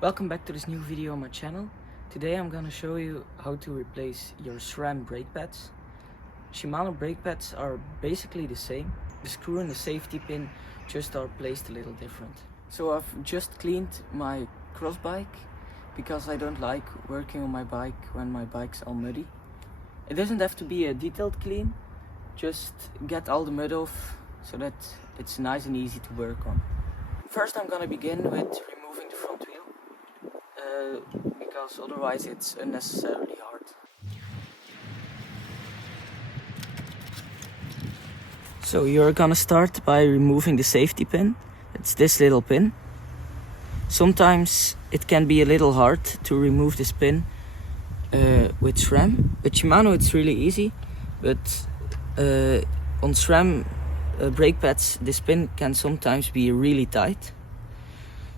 Welcome back to this new video on my channel. Today I'm gonna show you how to replace your SRAM brake pads. Shimano brake pads are basically the same. The screw and the safety pin just are placed a little different. So I've just cleaned my cross bike because I don't like working on my bike when my bike's all muddy. It doesn't have to be a detailed clean, just get all the mud off so that it's nice and easy to work on. First I'm gonna begin with removing the front wheel. Because otherwise it's unnecessarily hard. So you're gonna start by removing the safety pin. It's this little pin. Sometimes it can be a little hard to remove this pin with SRAM. With Shimano it's really easy, but on SRAM brake pads this pin can sometimes be really tight.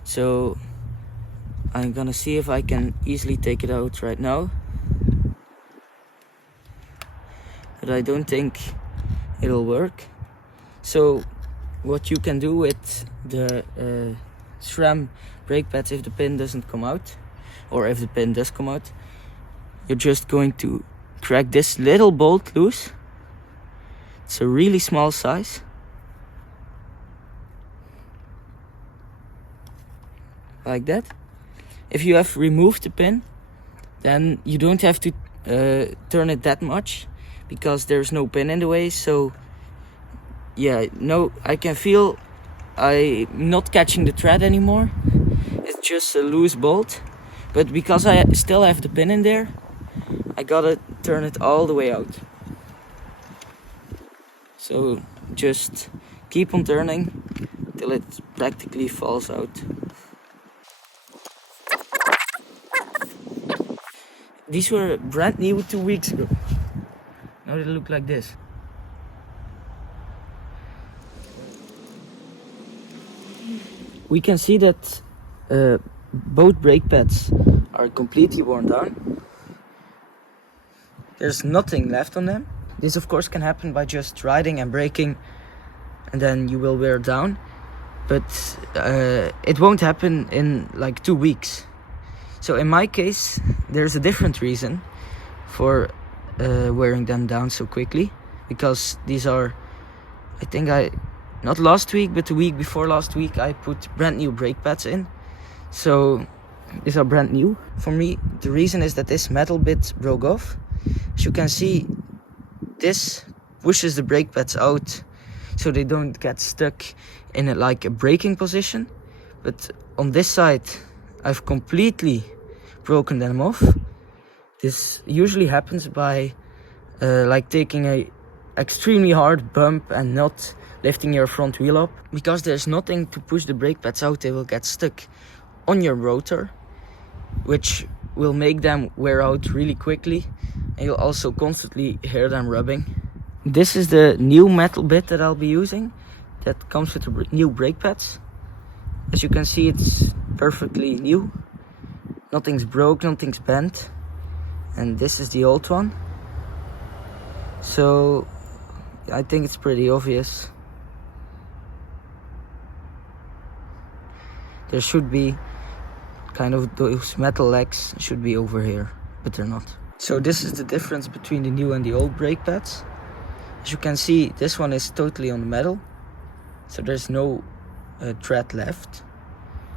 So I'm gonna see if I can easily take it out right now, but I don't think it'll work. So what you can do with the SRAM brake pads, if the pin doesn't come out, or if the pin does come out, you're just going to crack this little bolt loose. It's a really small size. Like that. If you have removed the pin, then you don't have to turn it that much because there's no pin in the way. So yeah, no, I can feel I'm not catching the thread anymore. It's just a loose bolt, but because I still have the pin in there, I gotta turn it all the way out. So just keep on turning till it practically falls out. These were brand new 2 weeks ago. Now they look like this. We can see that both brake pads are completely worn down. There's nothing left on them. This of course can happen by just riding and braking, and then you will wear down. But it won't happen in like 2 weeks. So in my case, there's a different reason for wearing them down so quickly, because these are, I think not last week, but the week before last week, I put brand new brake pads in. So these are brand new. For me, the reason is that this metal bit broke off. As you can see, this pushes the brake pads out so they don't get stuck in like a braking position. But on this side, I've completely broken them off. This usually happens by like taking a extremely hard bump and not lifting your front wheel up. Because there's nothing to push the brake pads out, they will get stuck on your rotor, which will make them wear out really quickly, and you'll also constantly hear them rubbing. This is the new metal bit that I'll be using that comes with the new brake pads. As you can see, it's perfectly new. Nothing's broke, nothing's bent. And this is the old one. So I think it's pretty obvious. There should be kind of those metal legs should be over here, but they're not. So this is the difference between the new and the old brake pads. As you can see, this one is totally on the metal, so there's no thread left.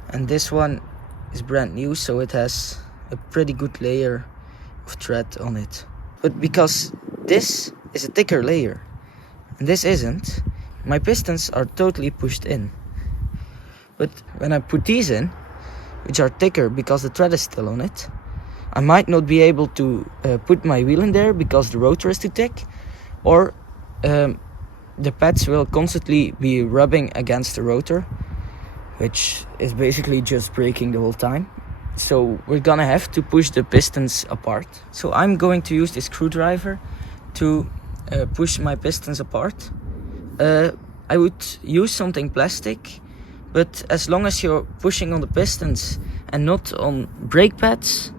And this one is brand new, so it has a pretty good layer of thread on it. But because this is a thicker layer and this isn't, my pistons are totally pushed in. But when I put these in, which are thicker because the thread is still on it, I might not be able to put my wheel in there because the rotor is too thick, or the pads will constantly be rubbing against the rotor, which is basically just braking the whole time. So we're gonna have to push the pistons apart. So I'm going to use this screwdriver to push my pistons apart. I would use something plastic, but as long as you're pushing on the pistons and not on brake pads,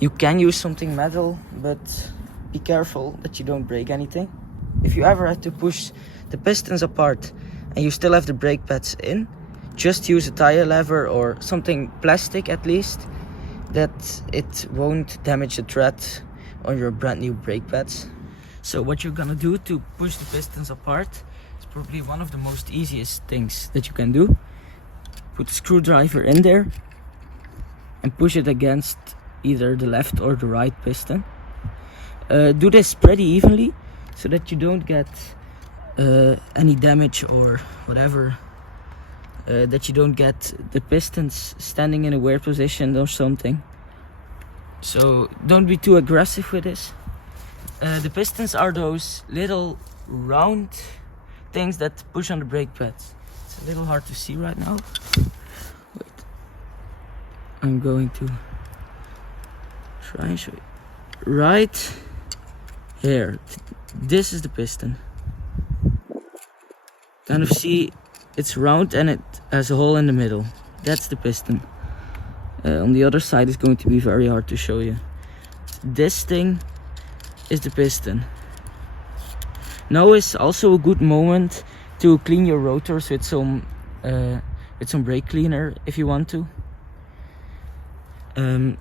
you can use something metal, but be careful that you don't break anything. If you ever had to push the pistons apart and you still have the brake pads in, just use a tire lever or something plastic at least, that it won't damage the thread on your brand new brake pads. So what you're gonna do to push the pistons apart is probably one of the most easiest things that you can do. Put a screwdriver in there and push it against either the left or the right piston. Do this pretty evenly so that you don't get any damage or whatever, that you don't get the pistons standing in a weird position or something. So don't be too aggressive with this. The pistons are those little round things that push on the brake pads. It's a little hard to see right now. Wait, I'm going to try and show you. Right here, this is the piston. Kind of see it's round and it has a hole in the middle. That's the piston. On the other side is going to be very hard to show you. This thing is the piston. Now is also a good moment to clean your rotors with some brake cleaner if you want to,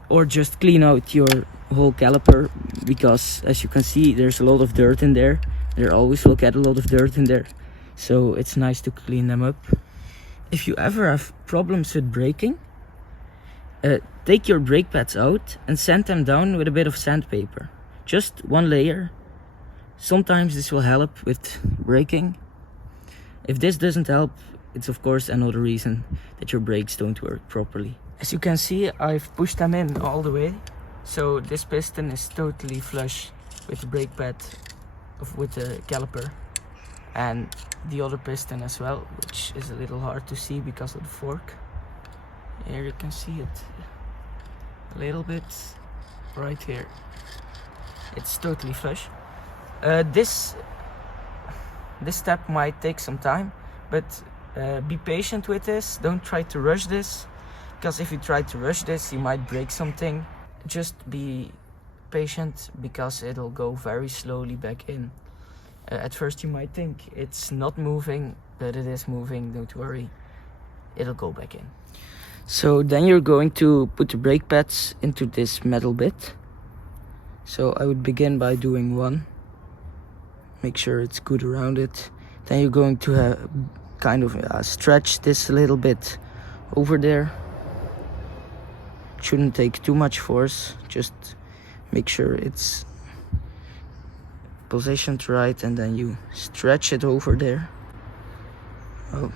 or just clean out your whole caliper, because as you can see there's a lot of dirt in there. There always will get a lot of dirt in there, so it's nice to clean them up. If you ever have problems with braking, take your brake pads out and sand them down with a bit of sandpaper. Just one layer. Sometimes this will help with braking. If this doesn't help, it's of course another reason that your brakes don't work properly. As you can see, I've pushed them in all the way, so this piston is totally flush with the brake pad, with the caliper, and the other piston as well, which is a little hard to see because of the fork. Here you can see it a little bit right here. It's totally flush. This step might take some time, but be patient with this. Don't try to rush this, because if you try to rush this you might break something. Just be patient, because it'll go very slowly back in. At first you might think it's not moving, but it is moving. Don't worry, it'll go back in. So then you're going to put the brake pads into this metal bit. So I would begin by doing one. Make sure it's good around it. Then you're going to kind of stretch this a little bit over there. Shouldn't take too much force. Just make sure it's positioned right, and then you stretch it over there. Oh,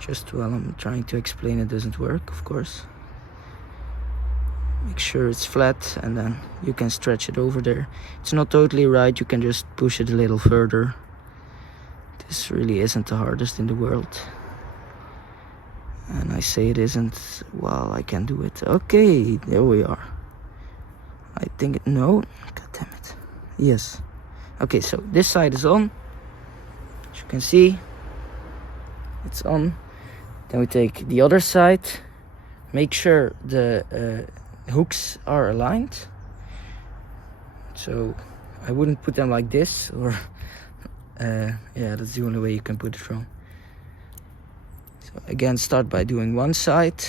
just while I'm trying to explain, it doesn't work, of course. Make sure it's flat, and then you can stretch it over there. It's not totally right, you can just push it a little further. This really isn't the hardest in the world. And I say it isn't while I can do it. Okay, there we are. I think no, god damn it. Yes. Okay, so this side is on. As you can see, it's on. Then we take the other side. Make sure the hooks are aligned. So I wouldn't put them like this, or yeah, that's the only way you can put it wrong. So again, start by doing one side.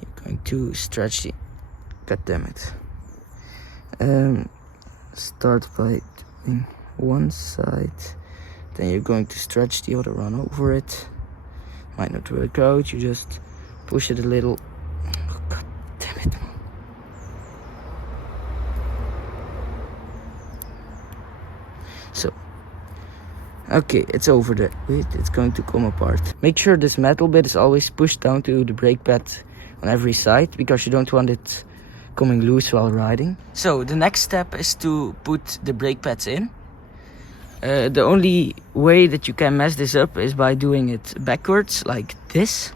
You're going to stretch the, god damn it. Start by doing one side, then you're going to stretch the other one over it. Might not work out, you just push it a little. Oh, god damn it. So, okay, it's over there. Wait, it's going to come apart. Make sure this metal bit is always pushed down to the brake pad on every side, because you don't want it coming loose while riding. So the next step is to put the brake pads in. The only way that you can mess this up is by doing it backwards, like this.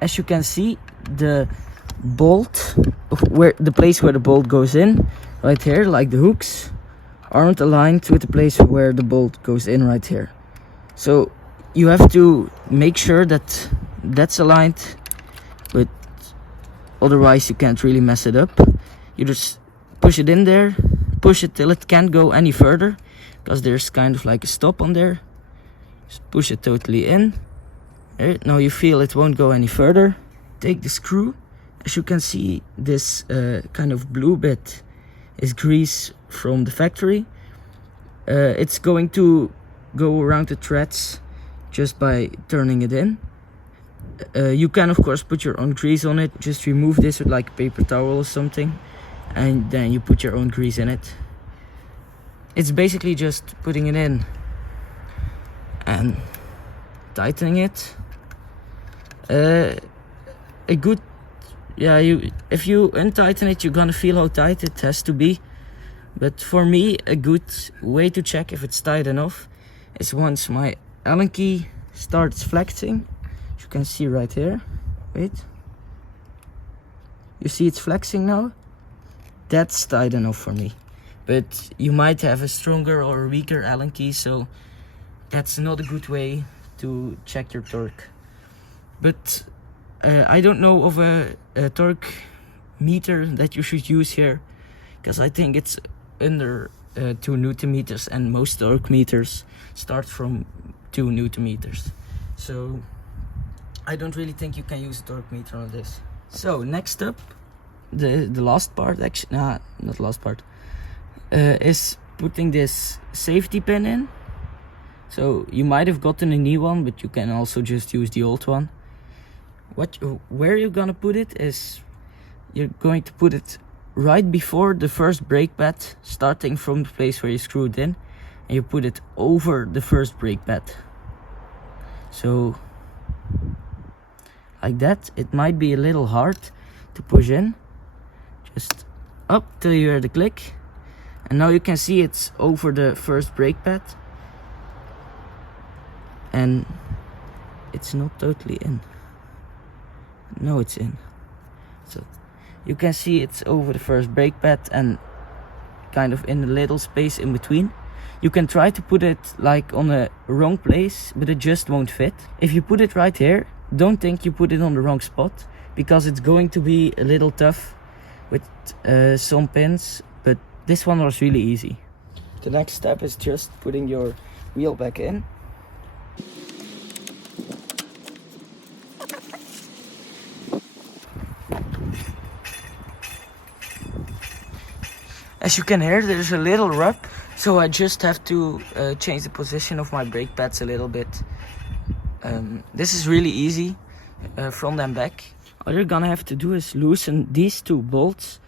As you can see, the bolt, where the place where the bolt goes in, right here, like the hooks, aren't aligned with the place where the bolt goes in right here. So you have to make sure that that's aligned with, otherwise you can't really mess it up. You just push it in there, push it till it can't go any further, because there's kind of like a stop on there. Just push it totally in. There, now you feel it won't go any further. Take the screw. As you can see, this kind of blue bit is grease from the factory. It's going to go around the threads just by turning it in. You can of course put your own grease on it. Just remove this with like a paper towel or something, and then you put your own grease in it. It's basically just putting it in and tightening it. If you untighten it, you're gonna feel how tight it has to be. But for me, a good way to check if it's tight enough is once my Allen key starts flexing. As you can see right here. Wait. You see it's flexing now? That's tight enough for me. But you might have a stronger or weaker Allen key, so that's not a good way to check your torque. But I don't know of a torque meter that you should use here, because I think it's under 2 Newton meters, and most torque meters start from 2 Newton meters. So I don't really think you can use a torque meter on this. So next up, the last part, actually, not last part, is putting this safety pin in. So you might have gotten a new one, but you can also just use the old one. Where you're gonna put it is, you're going to put it right before the first brake pad, starting from the place where you screwed in, and you put it over the first brake pad. So like that. It might be a little hard to push in. Just up till you hear the click, and now you can see it's over the first brake pad, and it's not totally in. No, it's in. So you can see it's over the first brake pad and kind of in a little space in between. You can try to put it like on a wrong place, but it just won't fit. If you put it right here, don't think you put it on the wrong spot, because it's going to be a little tough with some pins, but this one was really easy. The next step is just putting your wheel back in. As you can hear, there's a little rub, so I just have to change the position of my brake pads a little bit. This is really easy, front and back. All you're gonna have to do is loosen these 2 bolts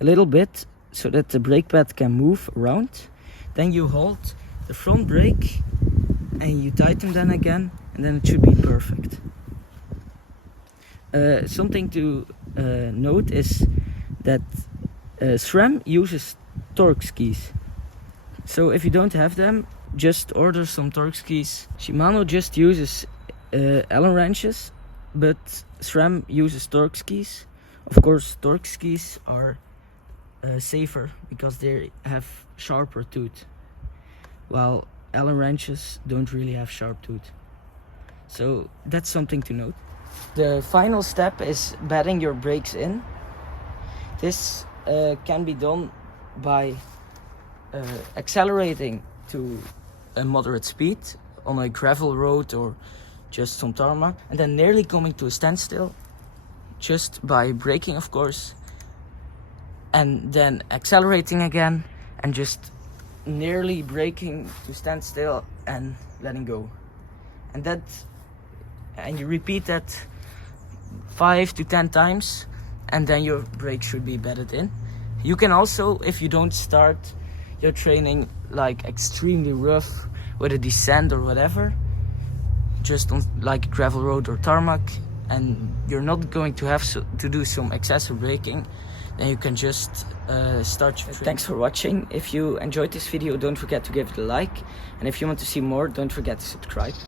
a little bit so that the brake pad can move around. Then you hold the front brake and you tighten them again, and then it should be perfect. Something to note is that SRAM uses torque skis. So if you don't have them, just order some torque skis. Shimano just uses Allen wrenches, but SRAM uses torque skis. Of course, torque skis are safer because they have sharper tooth, while Allen wrenches don't really have sharp tooth. So that's something to note. The final step is bedding your brakes in. This can be done by accelerating to a moderate speed on a gravel road or just some tarmac, and then nearly coming to a standstill just by braking, of course, and then accelerating again and just nearly braking to standstill and letting go. And you repeat that 5 to 10 times, and then your brake should be bedded in. You can also, if you don't start your training like extremely rough with a descent or whatever, just on like a gravel road or tarmac, and you're not going to have to do some excessive braking, then you can just start your training. Thanks for watching. If you enjoyed this video, don't forget to give it a like, and if you want to see more, don't forget to subscribe.